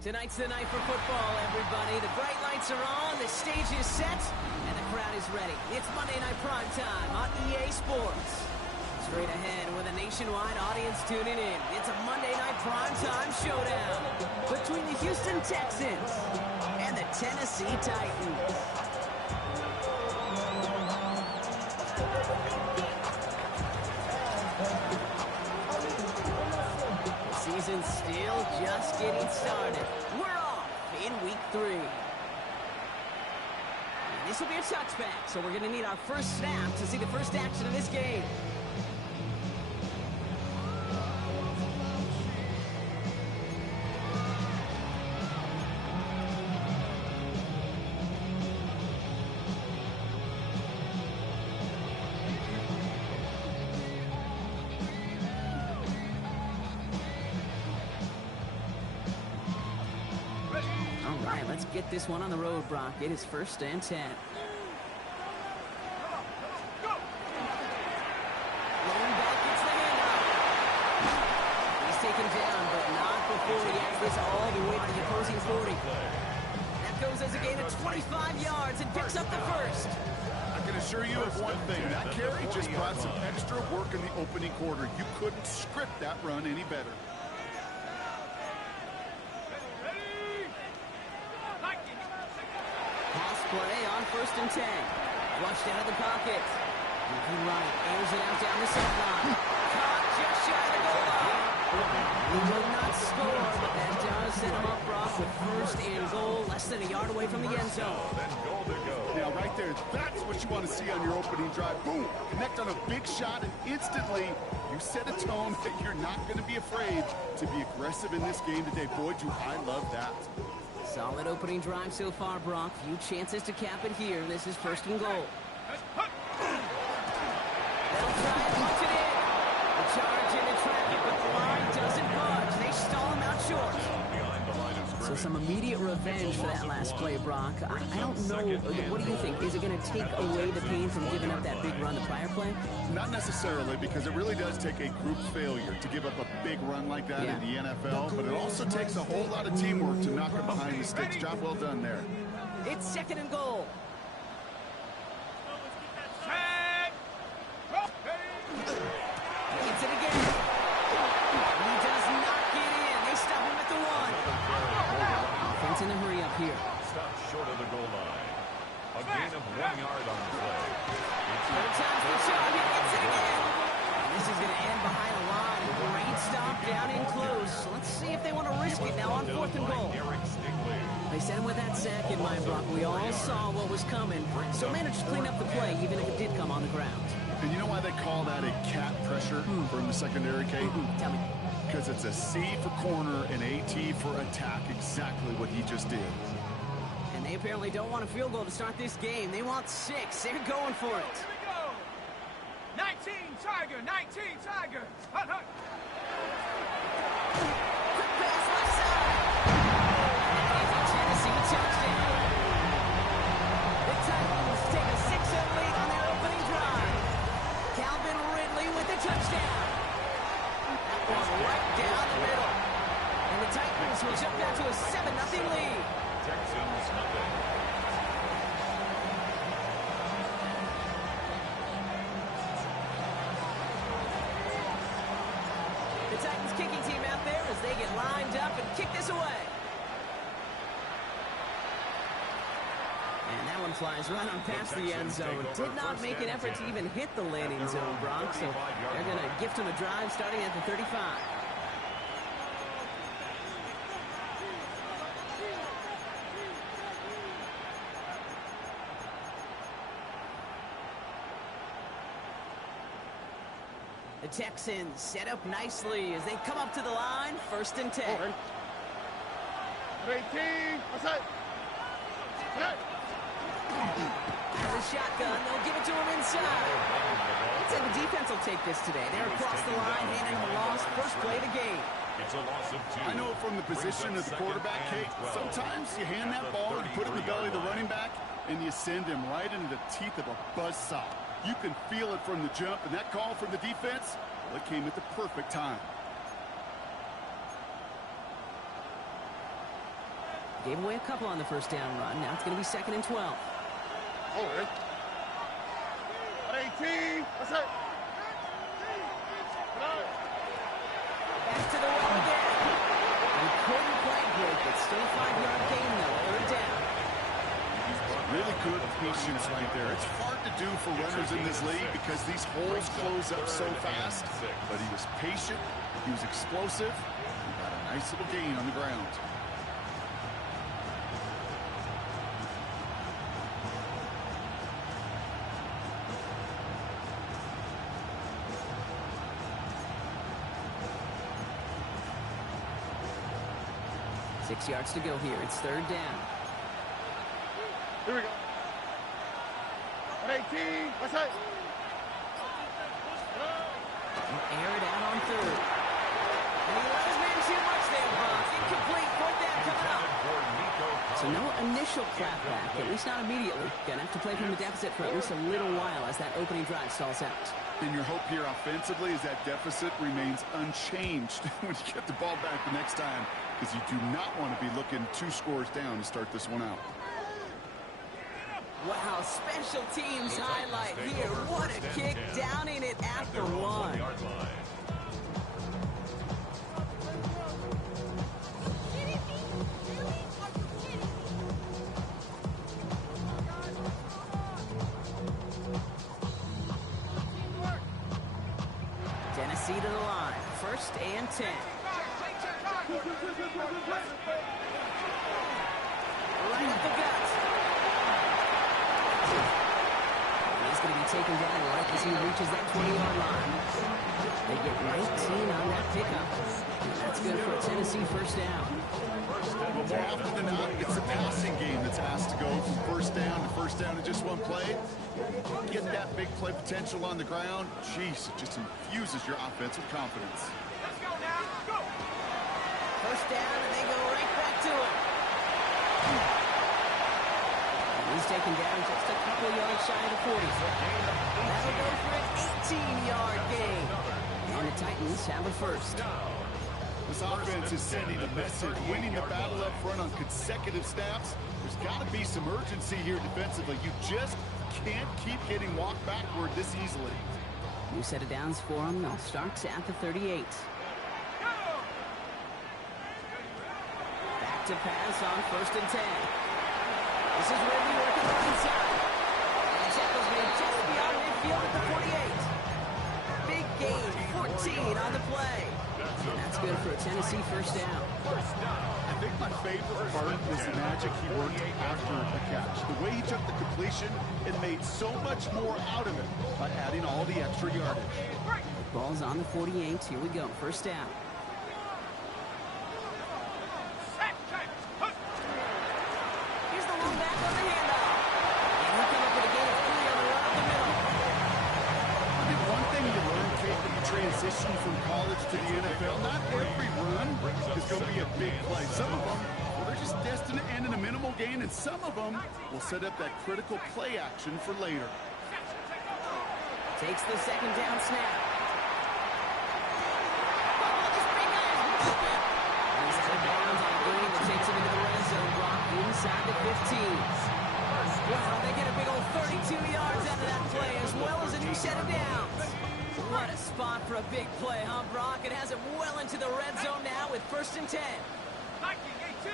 Tonight's the night for football, everybody. The bright lights are on, the stage is set, and the crowd is ready. It's Monday Night Prime Time on EA Sports. Straight ahead with a nationwide audience tuning in. It's a Monday Night Prime Time showdown between the Houston Texans and the Tennessee Titans. Season's still just getting started. We're off in week 3. This will be a touchback, so we're going to need our first snap to see the first action of this game. Let's get this one on the road, Brock. It is 1st and 10. Rolling back, gets the handoff. He's taken down, but not before he has this all the way to the opposing 40. That goes as a gain of 25 yards and picks up the first. I can assure you of one thing. That carry just brought some extra work in the opening quarter. You couldn't script that run any better. Play on 1st and 10. Flushed out of the pocket. Looking right. Airs it out down the sideline. Caught just shy of the goal line. He will not score, but that does set him up, Brock, with 1st and goal, less than a yard away from the end zone. Now, right there, that's what you want to see on your opening drive. Boom! Connect on a big shot, and instantly you set a tone that you're not going to be afraid to be aggressive in this game today. Boy, do I love that. Solid opening drive so far, Brock. Few chances to cap it here. This is 1st and goal. They'll try and punch it in. The charge into traffic, but the line doesn't budge. They stall him out short. So some immediate revenge for that last play, Brock. I don't know. What do you think? Is it going to take away the pain from giving up that big run the prior play? Not necessarily, because it really does take a group failure to give up a big run like that in the NFL, but it also takes a whole lot of teamwork to knock it behind the sticks. Job well done there. It's 2nd and goal. Gets it again. He does not get in. They stop him at the 1. Offense in a hurry up here. Stop short of the goal line. A gain of 1 yard on the play. Third time's the charge. He gets it again. And this is going to end behind a line. Great stop down in close. Let's see if they want to risk it now on 4th and goal. They sent him with that sack in mind, Brock. We all saw what was coming, so managed to clean up the play, even if it did come on the ground. And you know why they call that a cat pressure from the secondary, Kate? Tell me. Because it's a C for corner and a T for attack, exactly what he just did. And they apparently don't want a field goal to start this game. They want 6. They're going for it. Here we go. 19 Tiger, 19 Tiger. Hut, hut. Quick pass left side. Tennessee touchdown. The Titans take a 6-0 lead on their opening drive. Calvin Ridley with the touchdown. That one right down the middle. And the Titans will jump down to a 7-0 lead. Texans nothing. The Titans kicking team out there as they get lined up and kick this away. And that one flies right on past the end zone. Did not make an effort to even hit the landing zone, Brock. So they're going to gift him a drive starting at the 35. The Texans set up nicely as they come up to the line. 1st and 10. 18, what's that? As a shotgun, they'll give it to him inside. I'd say the defense will take this today. They're across the line, handing him a loss. First play of the game. It's a loss of 2. I know from the position of the quarterback, Kate, sometimes you hand that ball, you put it in the belly of the running back, and you send him right into the teeth of a buzzsaw. You can feel it from the jump, and that call from the defense, well, it came at the perfect time. Gave away a couple on the first down run. Now it's going to be 2nd and 12. Oh, 18. What's that? Back to the well again. He couldn't quite break it. Still a 5-yard gain, though. 3rd down. Really good patience right there. It's hard to do for runners in this league because these holes close up so fast. But he was patient. He was explosive. He got a nice little gain on the ground. Six yards to go here. It's 3rd down. Here we go. 18. What's that? Air it out on 3rd. And he let his man too much there, Bob. Incomplete. 4th down coming up. So no initial clapback, at least not immediately. Gonna have to play from the deficit for at least a little while as that opening drive stalls out. And your hope here offensively is that deficit remains unchanged when you get the ball back the next time, because you do not want to be looking 2 scores down to start this one out. Wow, special teams highlight here. What a kick, downing it at the 1. Tennessee to the line. 1st and 10. Right up the gut. He's going to be taken down right as he reaches that 20-yard line. They get 19 on that pickup. That's good for a Tennessee 1st down. Well, more often than not, it's a passing game that's asked to go from 1st down to 1st down in just one play. Get that big play potential on the ground. Jeez, it just infuses your offensive confidence. Let's go now. Go. 1st down, and they go right back to it. He's taken down just a couple yards shy of the 40. That'll go for an 18-yard gain. And the Titans have a 1st. This offense is sending a message, winning the battle up front on consecutive snaps. There's got to be some urgency here defensively. You just can't keep getting walked backward this easily. New set of downs for him. They'll start at the 38. Back to pass on 1st and 10. This is Ridley working the inside. And the tackle's made just beyond midfield at the 48. Big gain, 14 on the play. And that's good for a Tennessee 1st down. I think my favorite part was the magic he worked after the catch. The way he took the completion and made so much more out of it by adding all the extra yardage. Ball's on the 48. Here we go. 1st down. Here's the long back on the handoff. And he'll come up with a gain of 3 on the run up the middle. One thing you learn, Kate, when you transition from college to the NFL, not every run is going to be a big play. Some of them, well, they're just destined to end in a minimal gain, and some of them will set up that critical play action for later. Takes the 2nd down snap. He's out of bounds on a gain that takes him into the red zone block inside the 15. Wow, they get a big old 32 yards out of that play, as well as a new set of downs. What a spot for a big play, huh, Brock? It has it well into the red zone now with 1st and 10. 18.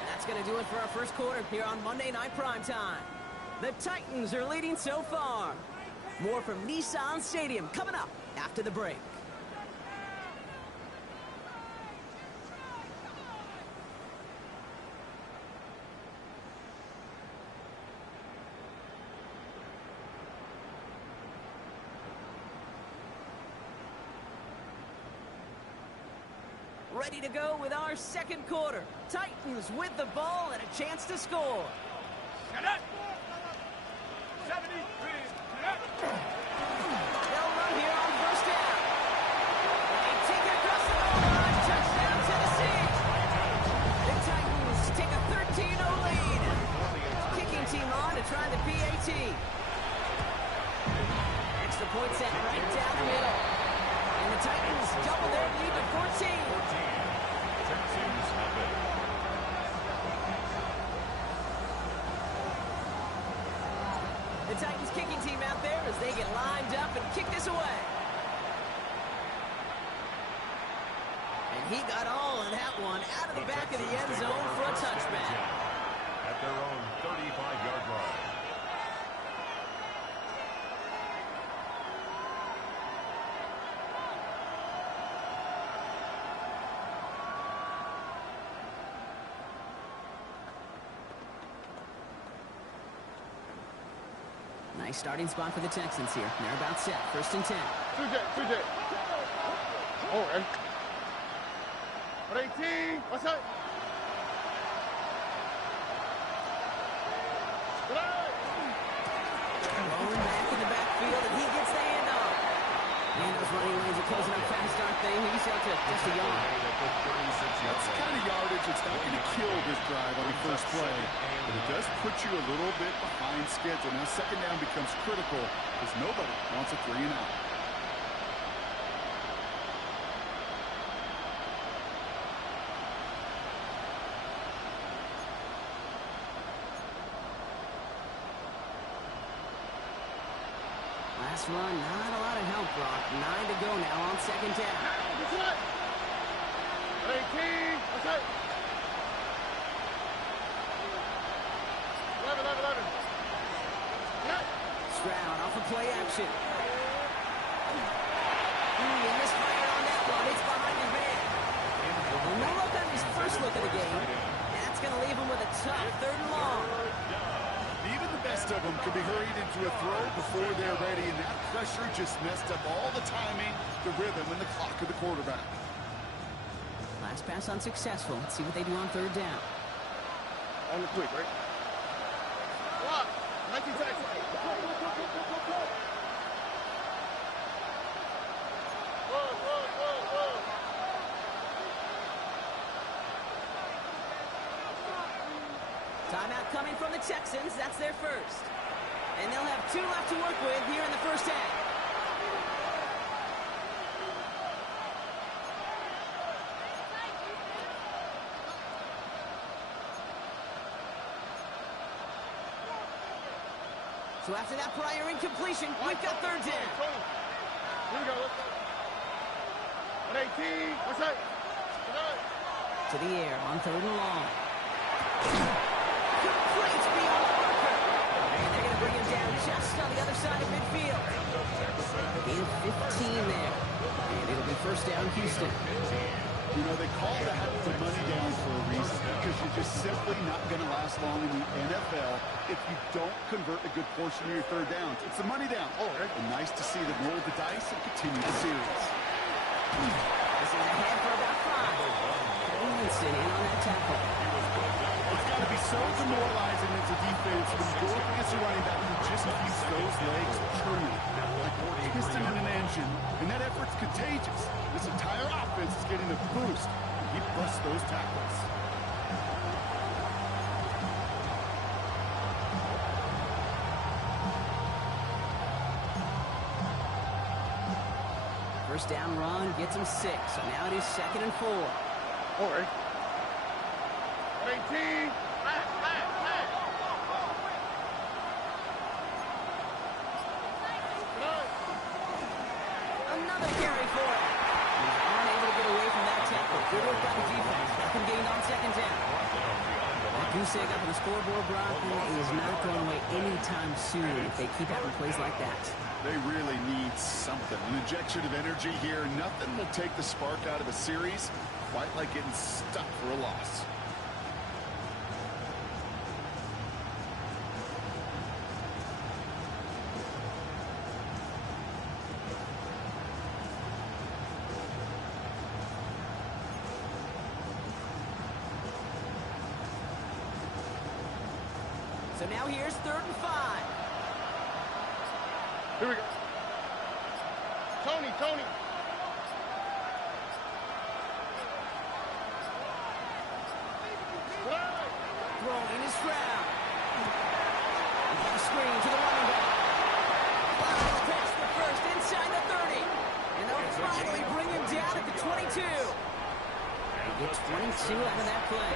And that's going to do it for our 1st quarter here on Monday Night Primetime. The Titans are leading so far. More from Nissan Stadium coming up after the break. Ready to go with our 2nd quarter. Titans with the ball and a chance to score. Get up. 73. They'll run here on 1st down. They take it across the goal line. Touchdown, Tennessee. The Titans take a 13-0 lead. Kicking team on to try the PAT. Extra point set right down the middle. And the Titans double their lead to 14. Texans have it. The Titans kicking team out there as they get lined up and kick this away. And he got all of that one out of the back of the end zone for a touchback. At their own 35-yard line. Nice starting spot for the Texans here. They're about set. 1st and 10. TJ. Oh, and 18. What's that? Rolling back in the backfield, and he gets the handoff. Man, those running lanes are closing up fast, aren't they? He's out to just a yard. That's the kind of yardage that's not going to kill this drive on the first play, but it does put you a little bit behind schedule. Now, 2nd down becomes critical because nobody wants a 3 and out. Last run, not a lot of help, Brock. 9 to go now on 2nd down. 18. What's that? 11. Stroud off of play action. He misfired on that one. It's behind his man. And no look on his first look of the game. That's going to leave him with a tough 3rd and long. Even the best of them can be hurried into a throw before they're ready, and that pressure just messed up all the timing, the rhythm, and the clock of the quarterback. Last pass unsuccessful. Let's see what they do on 3rd down. On the quick, right? What? 19 seconds. Whoa. Timeout coming from the Texans. That's their first. And they'll have 2 left to work with here in the 1st half. So after that prior incompletion, we've got 3rd down. Here we go. Let's go. 18. What's that? To the air on 3rd and long. Complete beyond the marker. And they're going to bring him down just on the other side of midfield. In 15 there. And it'll be 1st down, Houston. You know, they call that the money down for a reason, because you're just simply not going to last long in the NFL if you don't convert a good portion of your 3rd downs. It's the money down. And nice to see them roll the dice and continue the series. This is ahead for about 5. Winston in on that tackle. It's got to be so demoralizing as a defense when you go up against a running back who just keeps those legs churning, like a piston in an engine, and that effort's contagious. This entire offense is getting a boost, and he busts those tackles. First down run gets him 6, so now it is 2nd and 4. All right. 18. Another carry for it. He's unable to get away from that tackle. Good work by the defense. Nothing gained on 2nd down. That goose egg up on the scoreboard, Brock, is not going away anytime soon if they keep having plays like that. They really need something. An injection of energy here. Nothing will take the spark out of a series quite like getting stuck for a loss. So now here's 3rd and 5. Here we go. Tony. Throwing is Stroud. He's got a screen to the running back. Wow, past the 1st, inside the 30. And they'll finally bring him down at the 22. They get 22 out of that play.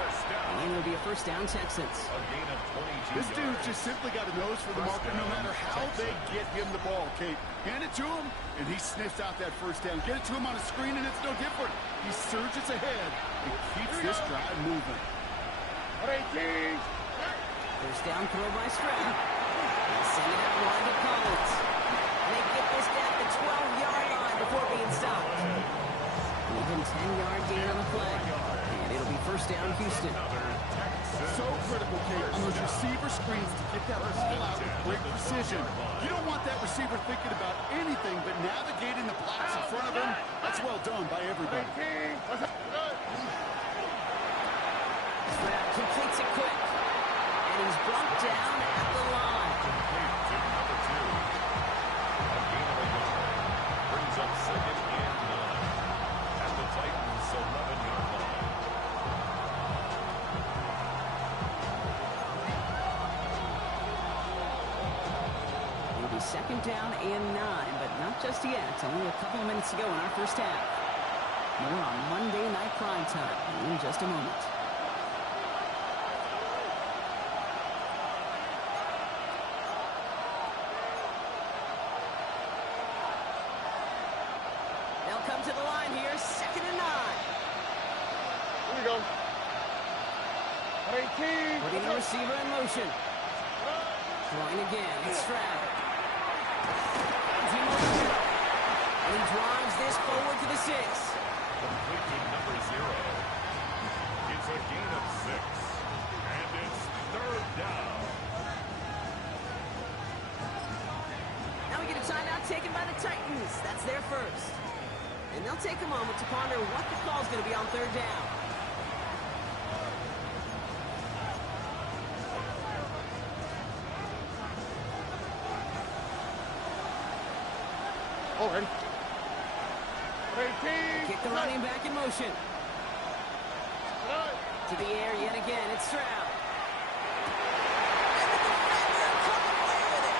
And it'll be a first down, Texans. A gain of 22 This dude yards. just simply got a nose for the marker no matter how they get him the ball, Kate. Hand it to him, and he sniffs out that first down. Get it to him on a screen, and it's no different. He surges ahead and keeps this drive moving. 18. First down throw by Stroud. They send it out wide to Collins. And they get this down the 12-yard line before being stopped. An even 10-yard gain on the play. And it'll be first down, Houston. So critical, Kate, on those receiver screens to get that ball out with great precision. You don't want that receiver thinking about anything but navigating the blocks in front of him. That's well done by everybody. Stroud completes it quick. And he's brought down at the line. Complete to number 2. A gain of a yard. Brings up second and 9. At the Titans' 11-yard line. It'll be second down and 9, but not just yet. It's only a couple of minutes to go in our first half. More on Monday Night Primetime in just a moment. They'll come to the line here, second and 9. Here we go. 18. Putting the receiver in motion. Throwing again, it's Stroud. Finds him over the middle. And he drives this forward to the 6. Complete to number 0. It's a gain of 6. And it's third down. Now we get a timeout taken by the Titans. That's their first. And they'll take a moment to ponder what the call's going to be on third down. Already. 18. Kick the running back in motion. To the air yet again. It's Stroud. And the defender coming away with it.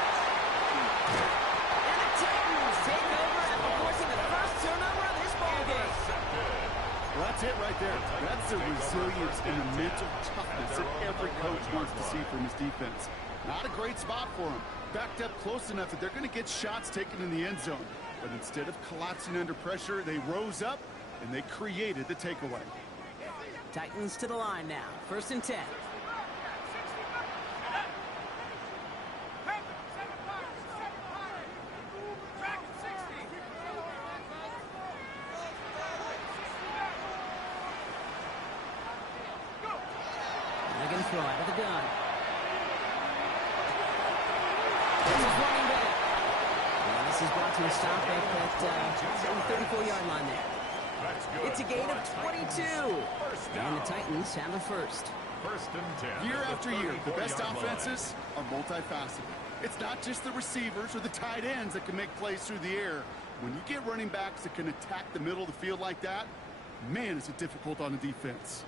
And the Titans take over after forcing the first turnover of this ballgame. Well, that's it right there. That's the resilience and the mental toughness that every coach wants to see from his defense. Not a great spot for him. Backed up close enough that they're going to get shots taken in the end zone. But instead of collapsing under pressure, they rose up and they created the takeaway. Titans to the line now. First and 10. They're going to throw out of the gun. This is running back. And this is brought to a stop at the 34-yard line there. It's a gain of 22. And the Titans have a first. First and 10. Year after year, the best 34-yard line. offenses are multifaceted. It's not just the receivers or the tight ends that can make plays through the air. When you get running backs that can attack the middle of the field like that, man, is it difficult on the defense.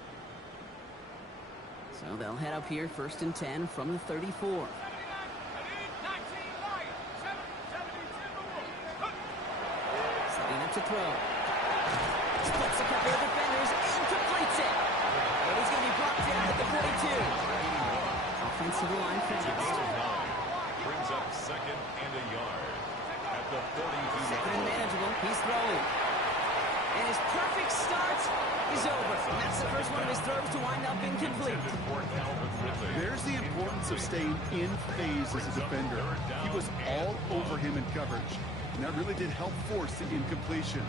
So they'll head up here, first and 10 from the 34. Setting up to throw. Splits a couple of defenders and completes it. And he's going to be brought down at the 42. Offensive line fast. Brings up second and a yard. At the 42. Second and manageable. He's throwing. And his perfect start is over. And that's the first one of his throws to wind up incomplete. There's the importance of staying in phase as a defender. He was all over him in coverage, and that really did help force the incompletion.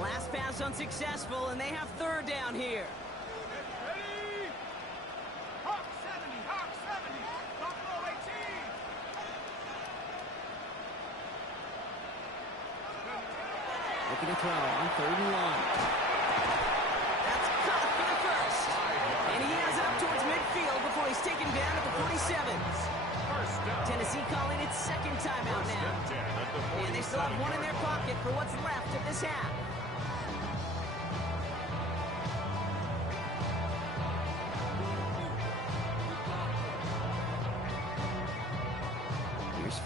Last pass unsuccessful, and they have third down here. Ready? Hawk 70, Hawk 70. Buffalo 18. Looking to throw on third and 1. That's caught for the first. And he has it up towards midfield before he's taken down at the 47. Tennessee calling it second timeout now. And they still have one in their pocket for what's left of this half.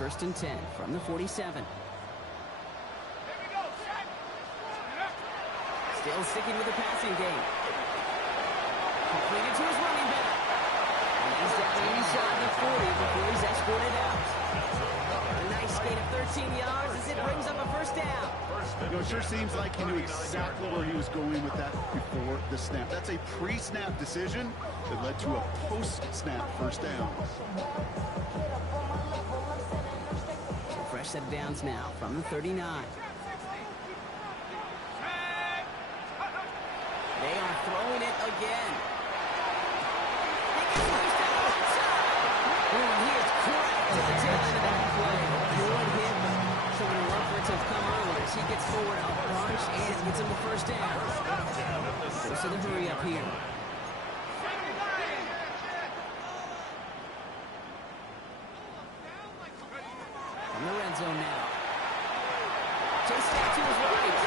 first and 10 from the 47. Still sticking with the passing game. Completed to his running back. And he's down inside the 40 before he's escorted out. A nice gain of 13 yards as it brings up a first down. You know, it sure seems like he knew exactly where he was going with that before the snap. That's a pre-snap decision that led to a post-snap first down. So fresh set of downs now from the 39. They are throwing it again. He gets loose to the outside. Ooh, he is cracked at the tail end of that play. Good hit. So we'll look for it to come early as he gets forward a bunch and gets him the first down. Goes to the hurry up here. From the red zone now. Chase back to his right.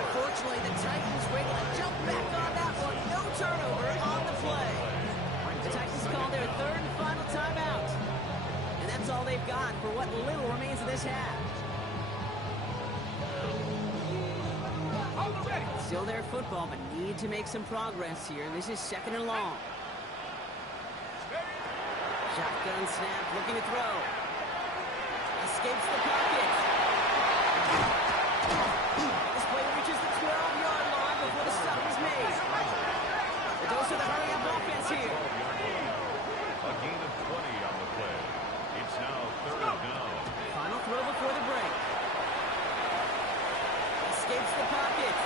Unfortunately, the Titans were able to jump back on that one. No turnover on the play. The Titans call their third and final timeout. And that's all they've got for what little remains of this half. Still their football, but need to make some progress here. This is second and long. Shotgun snap, looking to throw. Escapes the pocket. This play reaches the 12-yard line before the stop is made. It goes to the hurry-up offense here. A gain of 20 on the play. It's now third down. Final throw before the break. Escapes the pocket.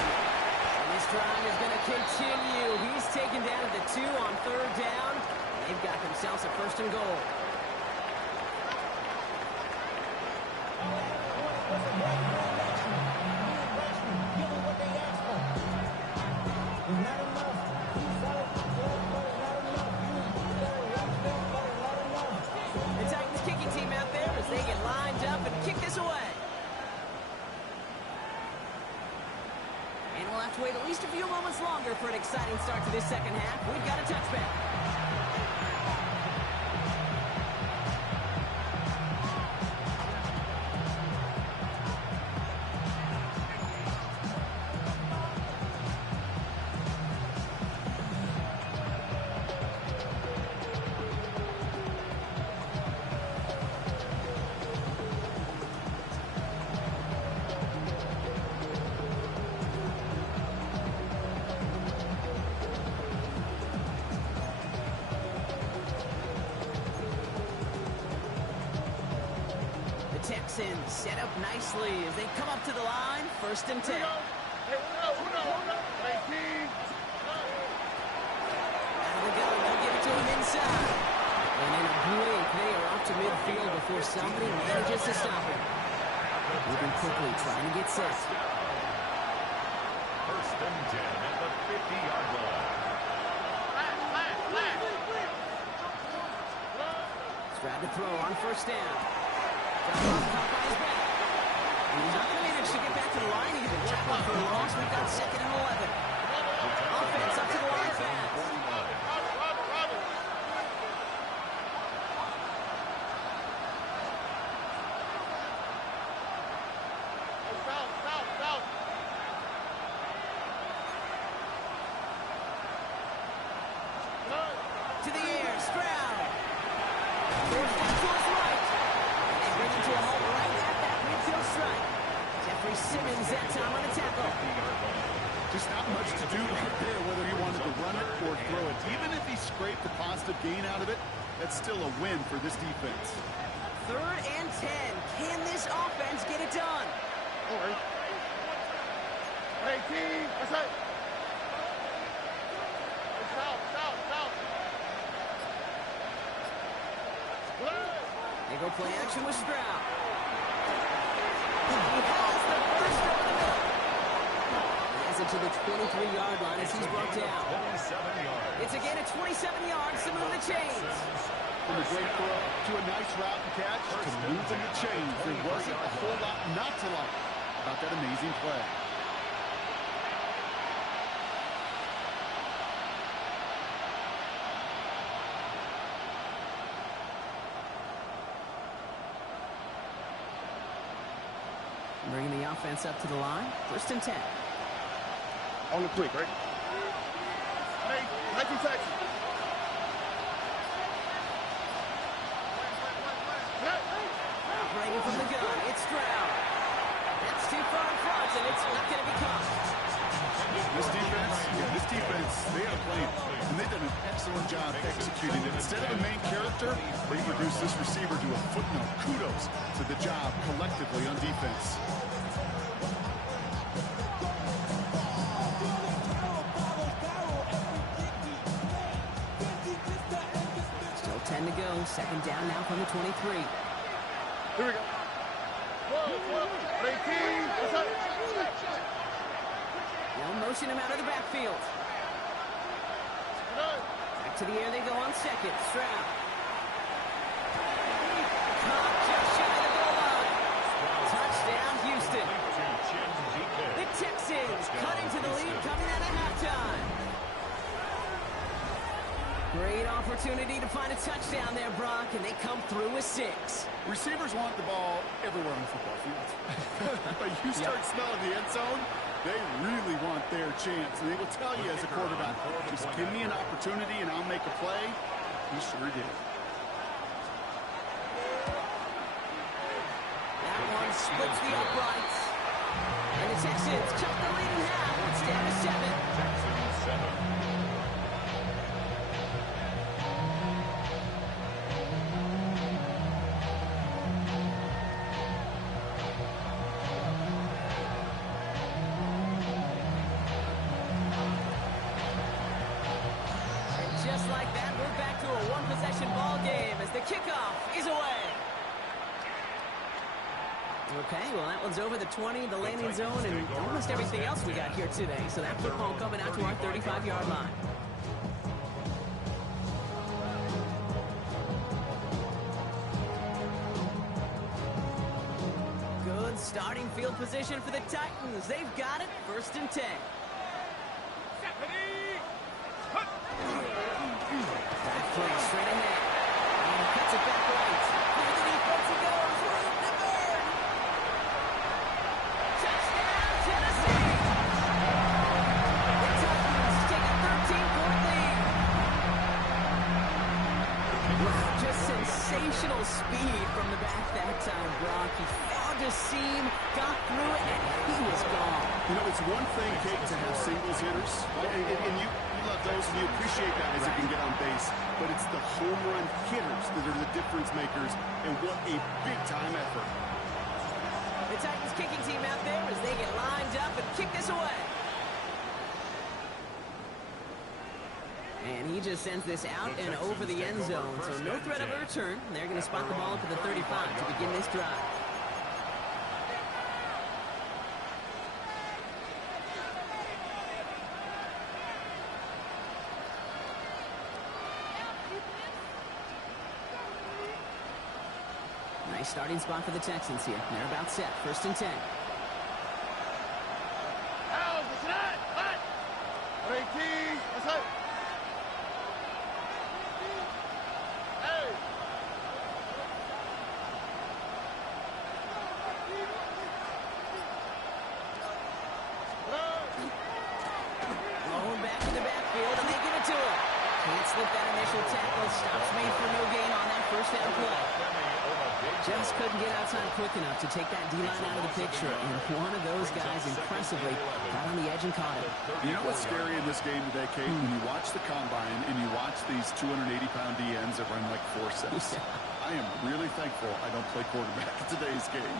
And this drive is going to continue. He's taken down at the 2 on third down. They've got themselves a first and goal. The Titans kicking team out there as they get lined up and kick this away. And we'll have to wait at least a few moments longer for an exciting start to this second half. We've got a touchback. Texans set up nicely as they come up to the line, first and 10. Out of the gun, they'll give it to him inside. And in a blink, they are off to midfield before somebody manages to stop him. Moving quickly, trying to get set. First and 10 at the 50-yard line. Grab the throw on first down. Caught by his back. He's not going to manage to get back to the line. He's been tackled for a loss. We've got second and 11. Offense up to the line fast. To the air, Stroud. First down to his right. And they bring him to a halt right at that midfield strike. Jeffrey Simmons that time on the tackle. Just not much to do right there, whether he wanted to run it or throw it. Even if he scraped a positive gain out of it, that's still a win for this defense. Third and 10. Can this offense get it done? Hey, team. What's up? They go play action with Stroud. He has the first over the middle. He has it to the 23-yard line as he's brought down. 27 yards. It's a gain of 27 yards to move the chains. From a great throw to a nice route and catch to moving the chains. There wasn't a whole lot not to like about that amazing play. Bringing the offense up to the line. 1st and 10. On the quick, right? Hey, 19 seconds. Operating from the gun, it's Stroud. That's too far in front, and it's not going to be caught. This defense, they have a plan, and they've done an excellent job executing it. Instead of a main character, they reduced this receiver to a footnote. Kudos to the job collectively on defense. Still 10 to go. 2nd down now from the 23. Here we go. Whoa. 18. What's up? They'll motion him out of the backfield. Back to the air they go on 2nd. Stroud. Caught just shy of the goal line. Touchdown, Houston. The Texans cutting to the lead coming out of halftime. Great opportunity to find a touchdown there, Brock, and they come through with 6. Receivers want the ball everywhere on the football field. But you start smelling the end zone, they really want their chance. And they will tell you as a quarterback, just give me an opportunity and I'll make a play. He sure did. That one splits the uprights. And the Texans cut the lead in half. It's down to 7. Texans 7. Just like that, we're back to a one-possession ball game as the kickoff is away. Okay, well, that one's over the 20, the landing zone, and almost everything else we got here today. So that football coming out to our 35-yard line. Good starting field position for the Titans. They've got it, 1st and 10. Play straight ahead. And cuts it back right. Through the defense he goes. Room to burn. Touchdown, Tennessee. The Titans take a 13-point lead. Wow, just sensational speed from the back that time, Brock. He found a seam, got through it, and he was gone. You know, it's one thing, Kate, to have singles hitters, and you love those, and you appreciate guys that can get on base, but it's the home run hitters that are the difference makers, and what a big-time effort. The Titans kicking team out there as they get lined up and kick this away. And he just sends this out and over the end zone, so no threat of a return. They're going to spot the ball up at the 35 to begin this drive. Nice starting spot for the Texans here. They're about set. 1st and 10. How's the tonight? What? 18. What's up? Hey. Rolling back in the backfield, and they give it to him. Can't slip that initial tackle. Stops made for no gain on that 1st down play. Just couldn't get outside quick enough to take that D-line out of the picture, and one of those guys impressively got on the edge and caught it. You know what's scary in this game today, Kate? When you watch the combine and you watch these 280-pound DNs that run like forceps, I am really thankful I don't play quarterback in today's game.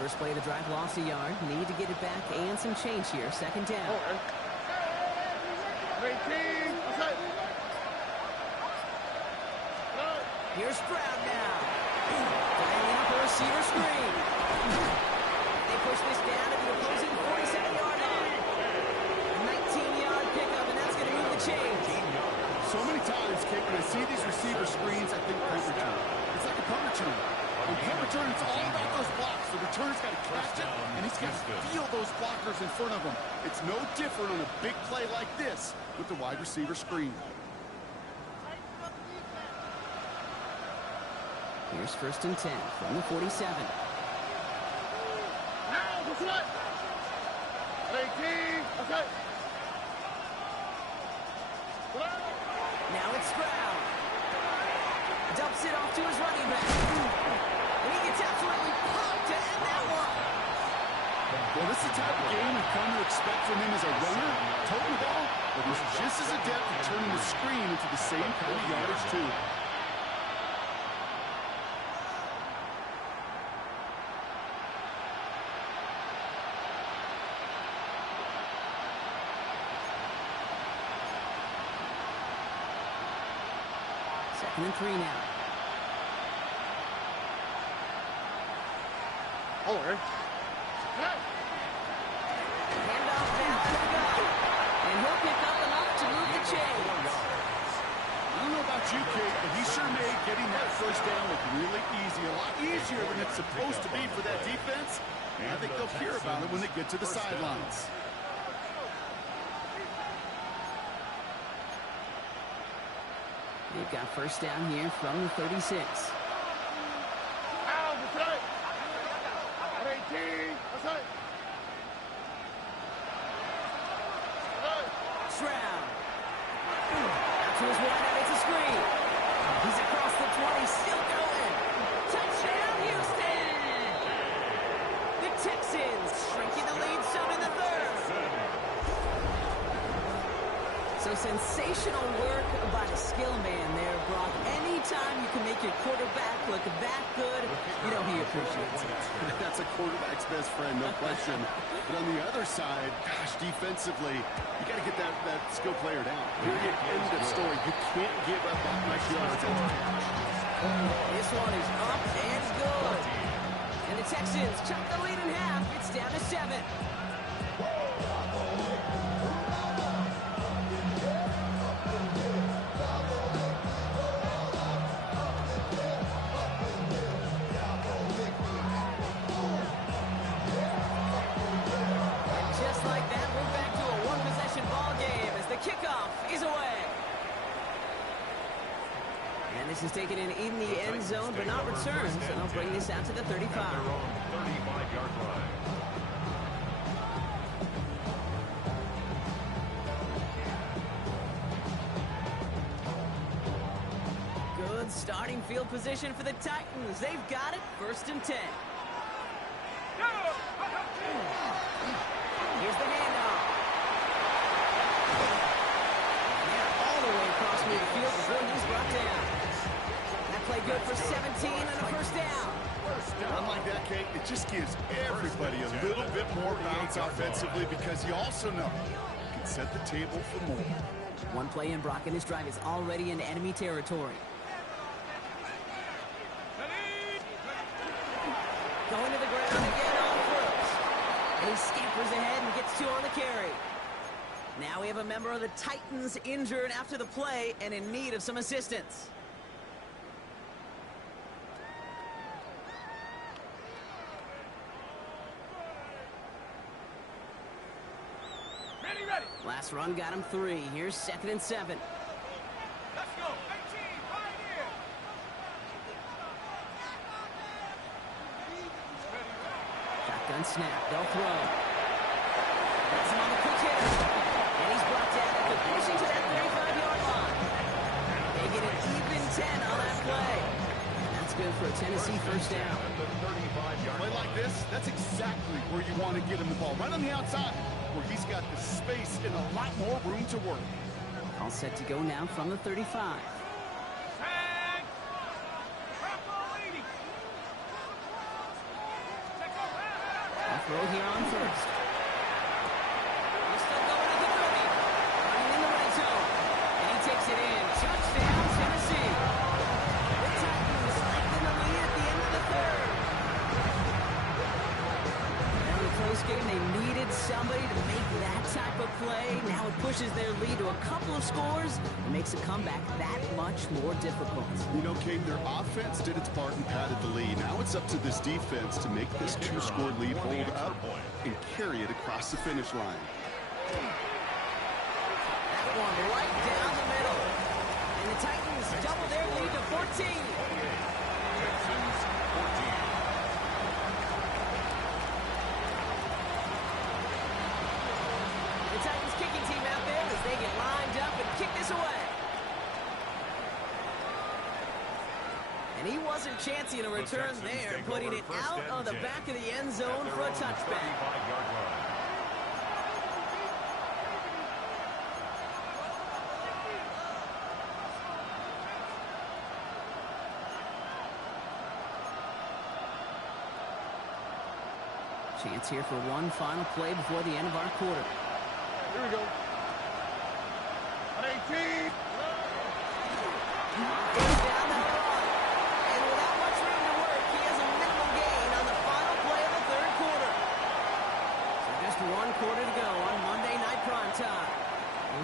First play of the drive, lost a yard. Need to get it back and some change here. 2nd down. 18. What's up? Here's Stroud now. Flying up a receiver screen. They push this down to the opposing 47-yard line. A 19-yard pickup, and that's going to move the chains. So many times, Kate, when I see these receiver screens, I think punt return. It's like a punt return. On punt return, it's all about those blocks. The returner's got to catch it, and he's got to feel those blockers in front of him. It's no different on a big play like this with the wide receiver screen. Here's 1st and 10 from the 47. Now, go for it. 18. Okay. Now it's Stroud. Dumps it off to his running back. And he gets absolutely pumped to end that one. Well, this is the type of game we've come to expect from him as a runner, toting the ball, but he's just as adept at turning the screen into the same kind of yardage, too. Second and 3 now. Oh, Aaron. Handoff now to the guy. And he'll pick up enough to move the chains. I don't know about you, Kate, but he sure made getting that first down look really easy. A lot easier than it's supposed to be for that defense. And I think they'll hear about it when they get to the sidelines. They've got first down here from the 36. Now, go for it. 18. Okay. Stroud. Out to his wide, it's a screen. He's across the 20, still going. Touchdown, Houston! The Texans shrinking the lead some in the 3rd. So sensational work by the skill man there, Brock. Anytime you can make your quarterback look that good, you know he appreciates it. That's a quarterback's best friend, no question. But on the other side, gosh, defensively, you got to get that skill player down. Period. End of story. You can't give up that much yards after catch. This one is up and good. And the Texans chop the lead in half. It's down to 7. This is taken in the end zone, but not returned, so they'll bring this out to the 35. Their own 35-yard line. Good starting field position for the Titans. They've got it, 1st and 10. Here's the handoff. And they're all the way across midfield before he's brought down. Play good for 17 and a first down. Unlike that, Kate, it just gives everybody a little bit more bounce offensively because you also know you can set the table for more. One play in, Brock, and his drive is already in enemy territory. Going to the ground again on first. And he scampers ahead and gets 2 on the carry. Now we have a member of the Titans injured after the play and in need of some assistance. Last run got him 3. Here's 2nd and 7. Let's go. 18, right here. Shotgun snap. They'll throw. That's him on the quick hit. And he's brought down after pushing to that 35-yard line. They get an even 10 on that play. And that's good for a Tennessee first down. Play like this, that's exactly where you want to get him the ball. Right on the outside, where he's got the space and a lot more room to work. All set to go now from the 35. Tag. A throw here on first. He's still going at the 30. Running in the red zone. And he takes it in. Touchdown, Tennessee. The Titans lengthen the lead at the end of the 3rd. Now in a close game, they needed somebody to make that type of play. Now it pushes their lead to to a couple of scores, it makes a comeback that much more difficult. You know, Kate, their offense did its part and padded the lead. Now it's up to this defense to make this two-score lead hold up and carry it across the finish line. That one right down the middle. And the Titans double their lead to 14. Texans 14. The Titans kicking team out there as they get lined up and kick this away. And he wasn't chancing a return there, putting it out on the back of the end zone for a touchback. 35-yard line. Chance here for one final play before the end of our quarter. Here we go. 18. Goes down the run. And without much room to work, he has a minimum gain on the final play of the third quarter. So just one quarter to go on Monday Night Primetime.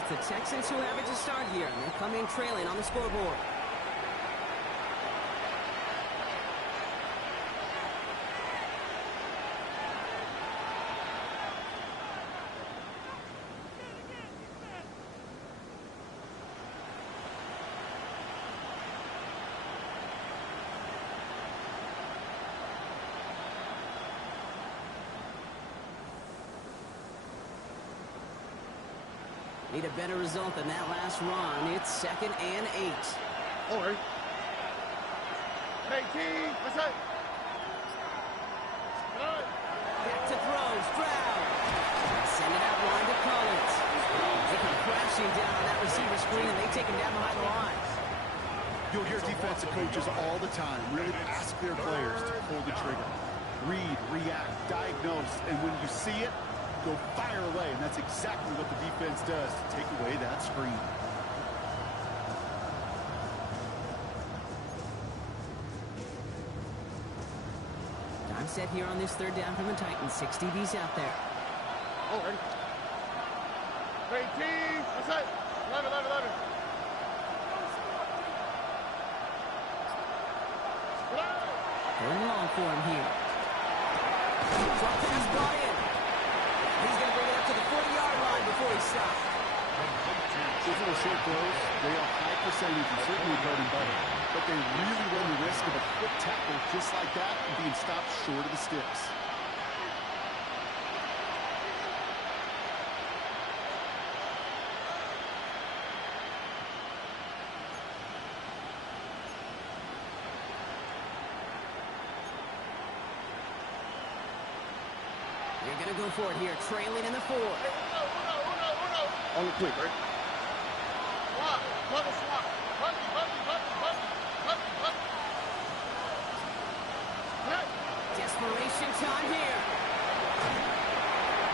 It's the Texans who have it to start here, and they come in trailing on the scoreboard. Need a better result than that last run. It's 2nd and 8. All right. 18. That's it. Back to throw. Stroud. Send it out wide to Collins. They come crashing down on that receiver screen, and they take him down behind the line. You'll hear defensive coaches all the time really ask their players to pull the trigger. Read, react, diagnose, and when you see it, go fire away, and that's exactly what the defense does to take away that screen. Time set here on this third down from the Titans. 6 DBs out there. All right. 18. That's it. 11. Going long for him here. Drop pass brought in. He's going to bring it up to the 40-yard line before he stops. Those little short throws, they are high percentage and certainly bread and butter. But they really run the risk of a quick tackle just like that and being stopped short of the sticks. They're going to go for it here, trailing in the 4. On the quick, right? Desperation time here.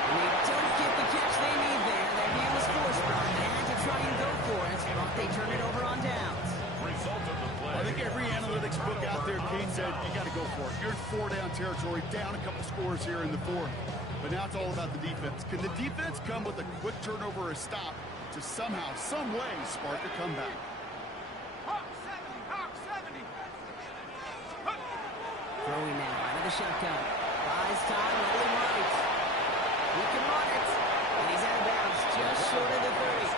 And they don't get the catch they need there. Their hand was forced, but they had to try and go for it, but they turn it over on downs. Result of the play. I think every analytics book out there, Kate, said you got to go for it. You're in 4-down territory, down a couple scores here in the 4th. But now it's all about the defense. Can the defense come with a quick turnover or a stop to somehow, some way, spark a comeback? Hawk 70. Throwing now out of the shotgun. Buys time, rolling right. He can run it. And he's out of bounds just short of the 30.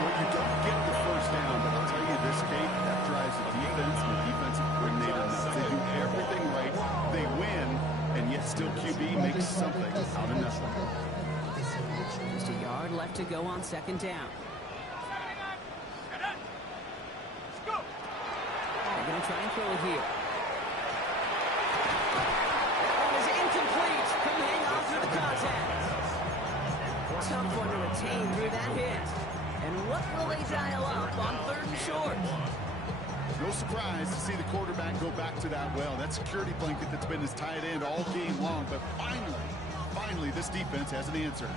Well, you don't get the first down, but I'll tell you this, Kate, that drives the defense and the defensive coordinator nuts. They do everything right. They win, and yet still QB makes something out of nothing. Just a yard left to go on 2nd down. Let's go. They're going to try and throw it here. That one is incomplete. Couldn't hang on through the contact. Tough one to retain through that hit. And what will they dial up on 3rd and short? No surprise to see the quarterback go back to that well. That security blanket that's been his tight end all game long. But finally, this defense has an answer.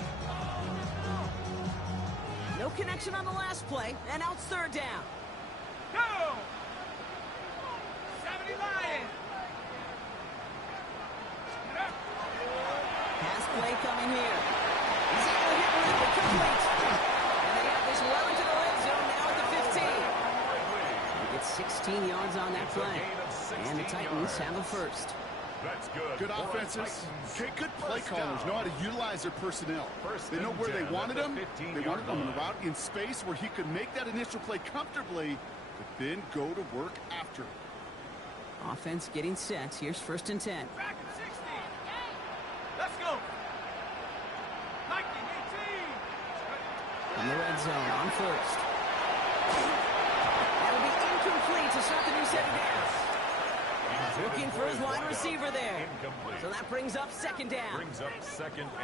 No connection on the last play, and now it's 3rd down. Go. 70 Lions. Pass play coming here. He's able to hit with it, complete. And 16 yards on that play. And the Titans have a first. That's good. Good offenses. Okay, good play callers know how to utilize their personnel. They know where they wanted him. They wanted him in a route in space where he could make that initial play comfortably, but then go to work after. Offense getting set. Here's 1st and 10. Back at 16. Let's go. 19, 18. In the red zone on first. That'll be incomplete to start the new set of downs. Looking for his wide receiver there. So that brings up 2nd down.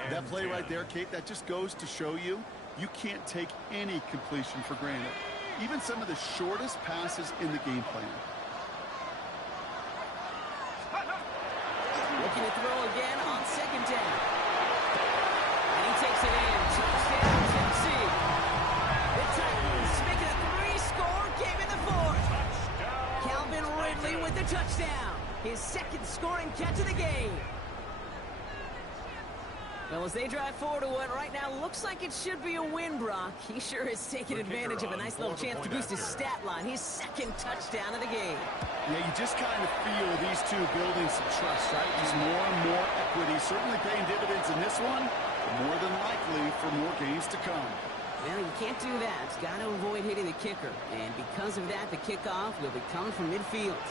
That play right there, Kate, that just goes to show you can't take any completion for granted. Even some of the shortest passes in the game plan. Looking to throw again on 2nd down. And he takes it in. Touchdown, Tennessee. The Titans make it a 3-score game in the 4th. Calvin Ridley with the touchdown. His 2nd scoring catch of the game. Well, as they drive forward to what right now looks like it should be a win, Brock, he sure has taken advantage of a nice little chance to boost his stat line. His 2nd touchdown of the game. Yeah, you just kind of feel these two building some trust, right? Just more and more equity. Certainly paying dividends in this one, but more than likely for more games to come. Well, you can't do that. It's got to avoid hitting the kicker. And because of that, the kickoff will be coming from midfield.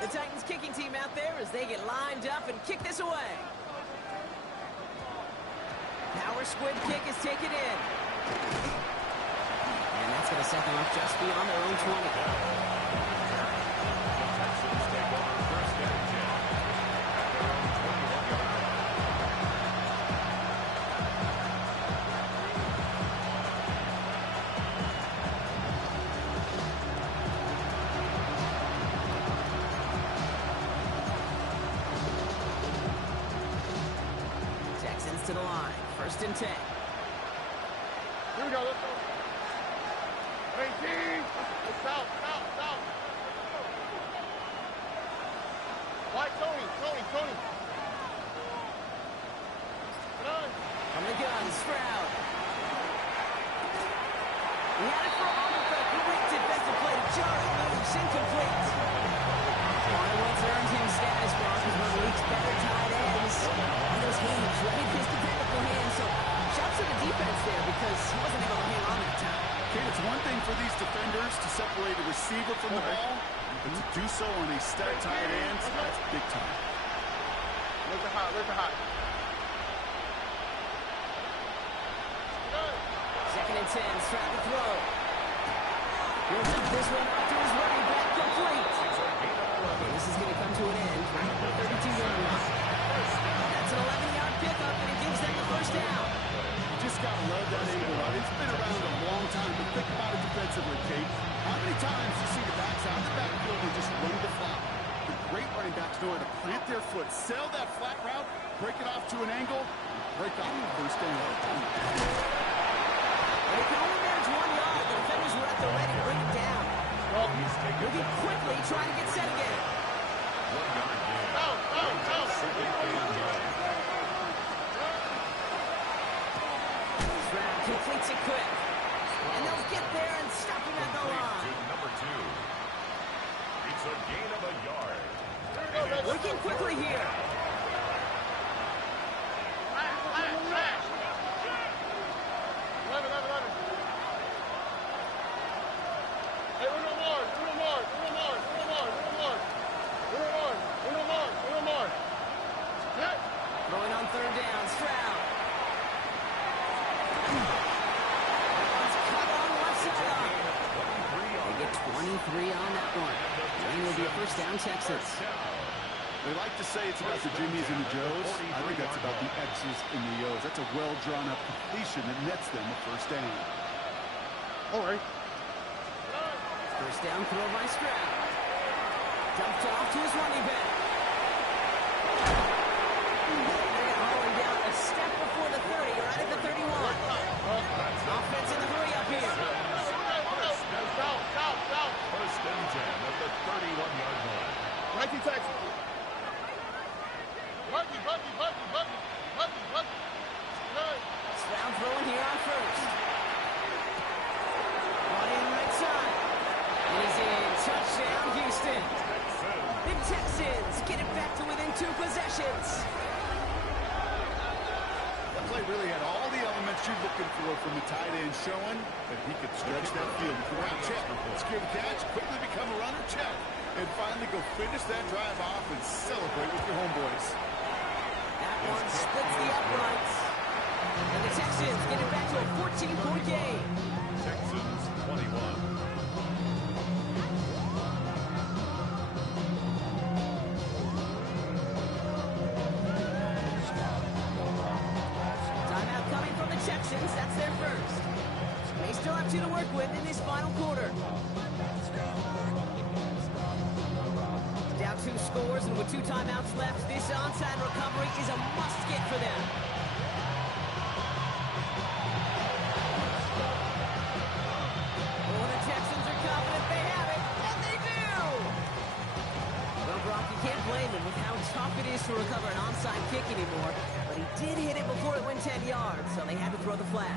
The Titans kicking team out there as they get lined up and kick this away. Power squid kick is taken in. And that's going to set them up just beyond their own 20. To the line. 1st and 10. Here we go. Let's go. 18. South. White, Tony. From the gun, Stroud. He had it for a moment, but great defensive play. Jarring moves, incomplete. What's earned him status, Brock, is one of the league's better tight ends. On those hands, right? His dependable hands. So, shouts to the defense there because he wasn't able to hang on that time. Okay, it's one thing for these defenders to separate a receiver from the ball, but to do so on a stud tight end, that's big time. Where's the hot? 2nd and 10, Stroud to throw. He'll dump this one out to his running back, complete. This is going to come to an end right at the 32-yard line. That's an 11-yard pickup, and it gives them the 1st down. You just got to love that angle, right? It's been around a long time, but think about it defensively, Kate. How many times you see the backs out of the backfield and just run the flat? The great running backs know how to plant their foot, sell that flat route, break it off to an angle, and break off the 1st down. And it can only manage 1 yard. The defenders were at the ready to bring it down. Moving quickly, trying to get set again. Stroud completes it quick. And they'll get there and stop him at the line. Number 2. It's a gain of a yard. Working quickly here. Going on 3rd down, Stroud. It's cut on left sideline. They get 23 on that one. And will be a 1st down, Texans. They like to say it's about the Jimmies and the Joes. I think that's about the X's and the O's. That's a well-drawn-up completion that nets them a 1st down. All right. 1st down throw by Stroud. Dumped off to his running back. They're going to haul him down a step before the 30, right at the 31. Offense in the hurry up here. 1st and 10 at the 31-yard line. 19 Texas. Stroud throwing here on 1st. Brought Texans get it back to within 2 possessions. That play really had all the elements you're looking for from the tight end, showing that he could stretch that field. Route check, secure the catch, quickly become a runner, check, and finally go finish that drive off and celebrate with your homeboys. That one splits the uprights. And the Texans get it back to a 14-point game. Texans 21. Texans, that's their first. They still have 2 to work with in this final quarter. Down 2 scores, and with 2 timeouts left, this onside recovery is a must-get for them. Oh, the Texans are confident they have it, and they do! Well, Brock, you can't blame him with how tough it is to recover an onside kick anymore. But he did hit it before it went 10 yards, so they had to throw the flag.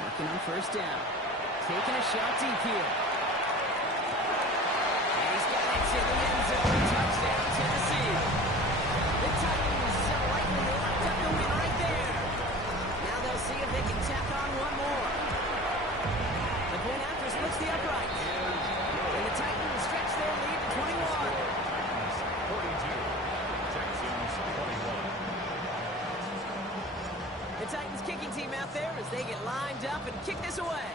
Working on first down. Taking a shot deep here. To the end zone, touchdown, Tennessee. The Titans likely locked up the win right there. Now they'll see if they can tack on one more. The point after splits the uprights. And the Titans stretch their lead to 21. 42. Texans 21. The Titans kicking team out there as they get lined up and kick this away.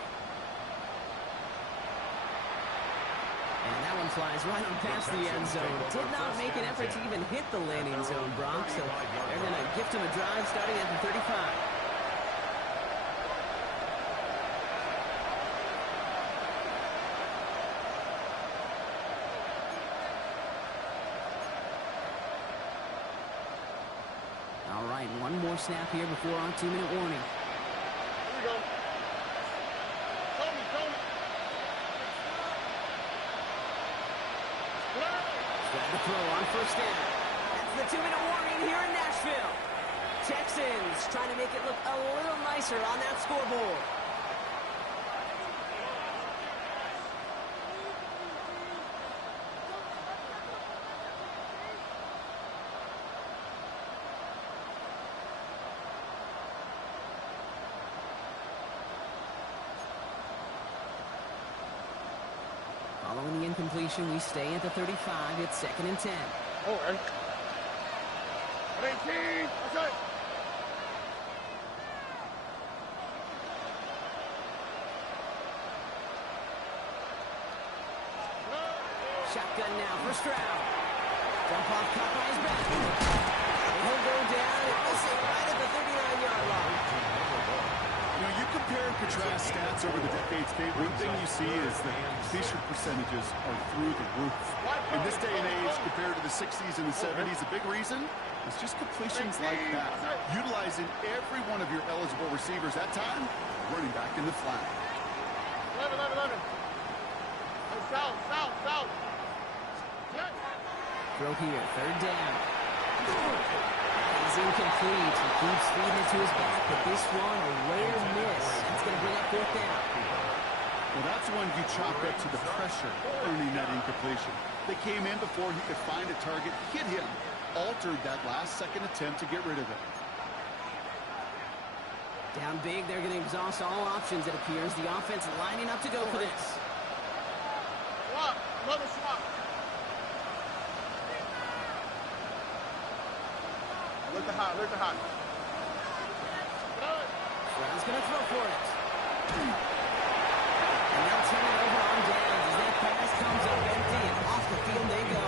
And that one flies right on past the end zone. Did not make an effort to even hit the landing zone, Brock. So they're going to gift him a drive starting at the 35. All right, one more snap here before our 2-minute warning. Here we go. Tony. Trying to throw on first down. That's the 2-minute warning here in Nashville. Texans trying to make it look a little nicer on that scoreboard. Following the incompletion, we stay at the 35. It's 2nd and 10. Oh, right. 18. That's it. Shotgun now for Stroud. Jump off, caught by his back. And he'll go down and we'll say right at the 39-yard line. You know, you compare and contrast stats over the decades, Kate. One thing you see is that completion percentages are through the roof. In this day and age, compared to the 60s and the 70s, a big reason is just completions like that. Utilizing every one of your eligible receivers. That time, running back in the flat. 11. South. Throw here, 3rd down. He's incomplete. He keeps feeding it to his back, but this one, a rare miss. That's going to bring up 4th down. Well, that's one you chalk up to the pressure earning that incompletion. They came in before he could find a target, hit him, altered that last-second attempt to get rid of it. Down big, they're going to exhaust all options, it appears. The offense lining up to go for this. Swap. Another swap. Look the hot. Brown's going to throw for it. And they'll turn it over on downs as that pass comes up empty and off the field they go.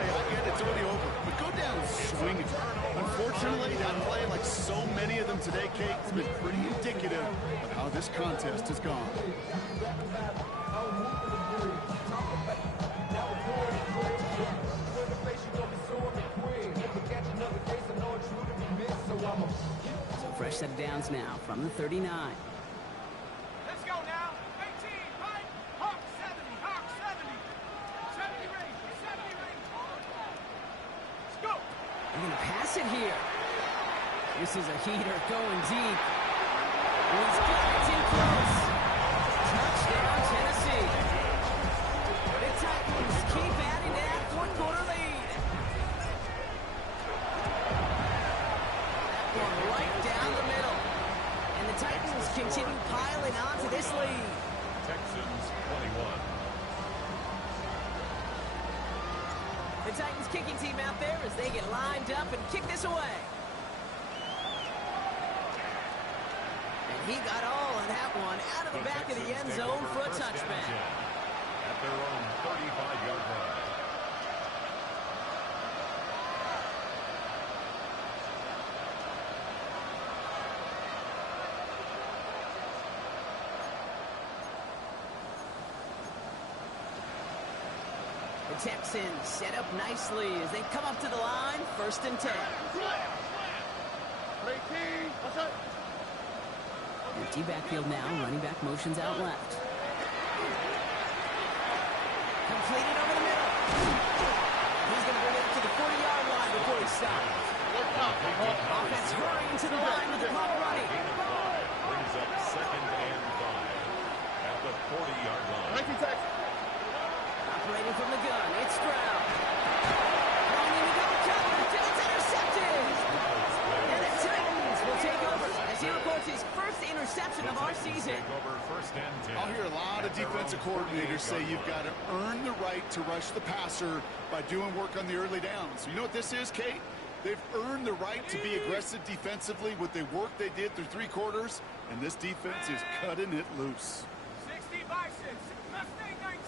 Hey, I get it's already over, but go down swinging. Unfortunately, that play, like so many of them today, Kate, has been pretty indicative of how this contest has gone. So fresh set of downs now from the 39. going to pass it here. This is a heater going deep. He's got it too close. Touchdown, Tennessee. The Titans keep adding to that fourth-quarter lead. That one right down the middle. And the Titans continue piling on to this lead. Texans 21. The Titans kicking team out there as they get lined up and kick this away. And he got all of that one out of the back of the end zone for a touchback. At their own 35-yard line. The Texans set up nicely as they come up to the line, 1st and 10. Empty backfield now, running back motions out left. Completed over the middle. He's going to bring it up to the 40-yard line before he stops. Offense hurrying to the line with the clock running. Brings up 2nd and 5 at the 40-yard line. Operating from the gun, it's Stroud. Running to go coverage, and it's intercepted. And the Titans will take over as he records his first interception of our season. Over 1st and 10. I'll hear a lot of defensive coordinators say you've got to earn the right to rush the passer by doing work on the early downs. You know what this is, Kate? They've earned the right to be aggressive defensively with the work they did through 3 quarters, and this defense is cutting it loose. 60 Bisons, Mustang 19.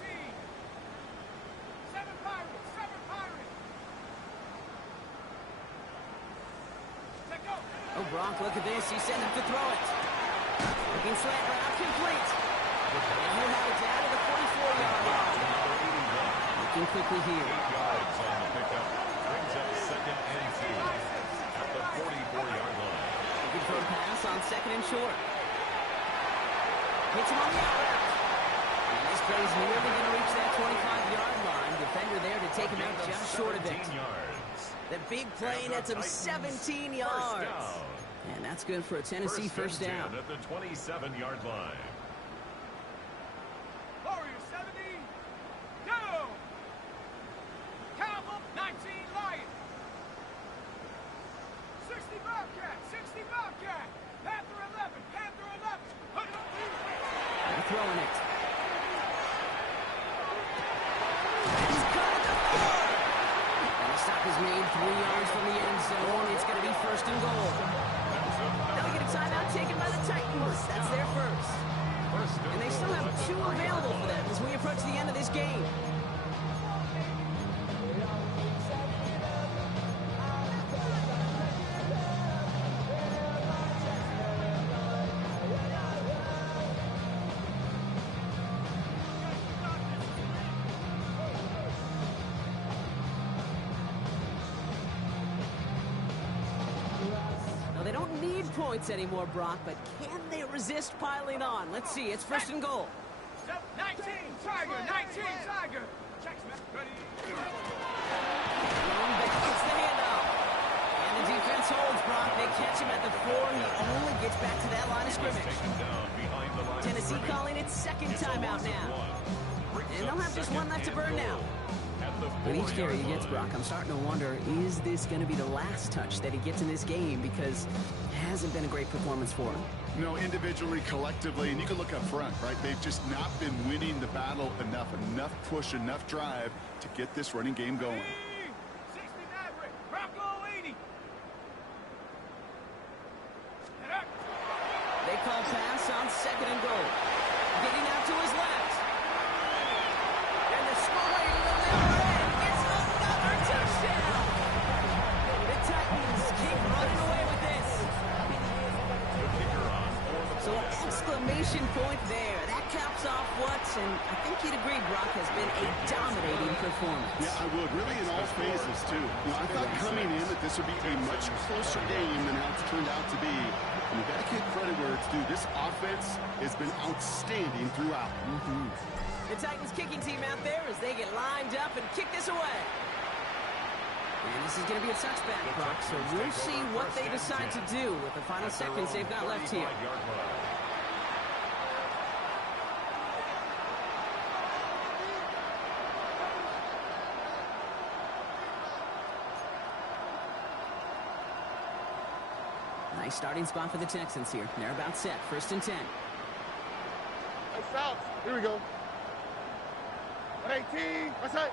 7 Pirates, 7 Pirates. Take go. Oh, Brock, look at this. He sent him to throw it. Looking slant route, complete. And he'll have it down to the 44-yard line. Looking quickly here. 8 yards on the pickup. Brings up 2nd and 2 at the 44-yard line. Looking for a pass on 2nd and short. Hits him on the out route. And this play's nearly going to reach that 25-yard line. Defender there to take him out just short of it. 17 yards. The big play nets him 17 yards. And that's good for a Tennessee first down. At the 27-yard line. Warrior 70. Go. Cowboy 19 Lion. 60 Bobcat, 60 Bobcat. Panther 11, Panther 11. They're throwing it. He's cut at the 4. And the stop is made 3 yards from the end zone. It's going to be 1st and goal. They'll get a timeout taken by the Titans. That's their first. And they still have 2 available for them as we approach the end of this game. They don't need points anymore, Brock, but can they resist piling on? Let's see. It's 1st and goal. 19 Tiger, 19 Tiger. Checks, man. Ready. Long back gets the handoff. And the defense holds, Brock. They catch him at the 4. He only gets back to that line of scrimmage. Tennessee calling it 2nd timeout now. And they'll have just 1 left to burn now. But each carry he gets, Brock, I'm starting to wonder, is this going to be the last touch that he gets in this game? Because it hasn't been a great performance for him. No, individually, collectively, and you can look up front, right? They've just not been winning the battle enough push, enough drive to get this running game going. 60 Maverick, Bronco 80. They call pass on 2nd and goal. Getting out to his left. And the scoring will never end. It's another touchdown. The Titans keep running away with this. So exclamation point there. That caps off what, and I think you'd agree, Brock, has been a dominating performance. Yeah, I would. Really in all phases, too. You know, I thought coming in that this would be a much closer game than how it's turned out to be. And you got to give credit where it's due. This offense has been outstanding throughout. The Titans kicking team out there as they get lined up and kick this away. And this is going to be a touchback clock, so we'll see what they decide to do with the final seconds they've got left here. Nice starting spot for the Texans here. They're about set. 1st and 10. Hey, South. Here we go. 118. What's that?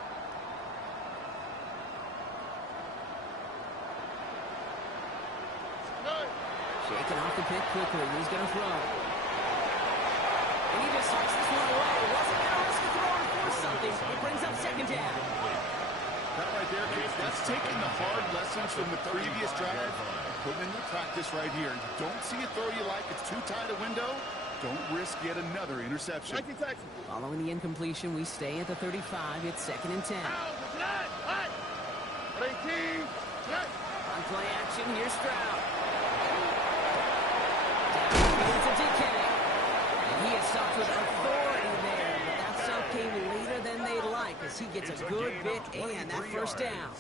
Shaking off the pick quickly. He's going to throw. And he just sucks this one away. Wasn't going to risk a throw and force something. It brings up 2nd down. That right there, kids, that's taking the hard lessons from the previous drive and putting into practice right here. You don't see a throw you like, it's too tight a window, don't risk yet another interception. Following the incompletion, we stay at the 35. It's 2nd and 10. On play action, here's Stroud. Downfield to DK. And he is stopped with authority there, but that stop came later than they'd like as he gets a good bit and that 1st down.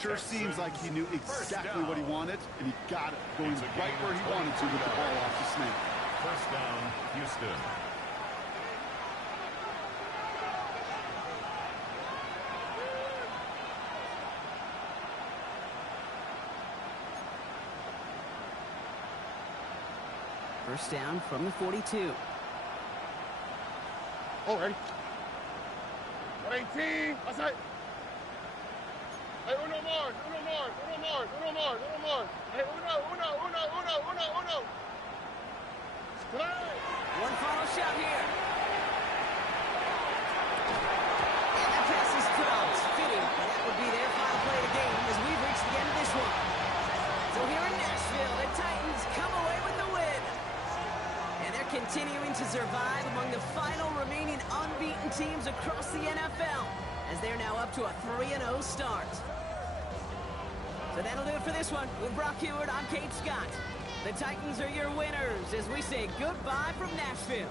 Sure seems like he knew exactly what he wanted, and he got it, going right where he wanted to with the ball off the snake. 1st down, Houston. First down from the 42. Oh, ready. 118. What's that? Hey, uno more. Hey, uno. One final shot here. And the pass is caught. Fitting. That would be their final play of the game as we've reached the end of this one. So here in Nashville, the Titans come away with the win. And they're continuing to survive among the final remaining unbeaten teams across the NFL as they're now up to a 3-0 start. So that'll do it for this one. With Brock Huard, I'm Kate Scott. The Titans are your winners as we say goodbye from Nashville.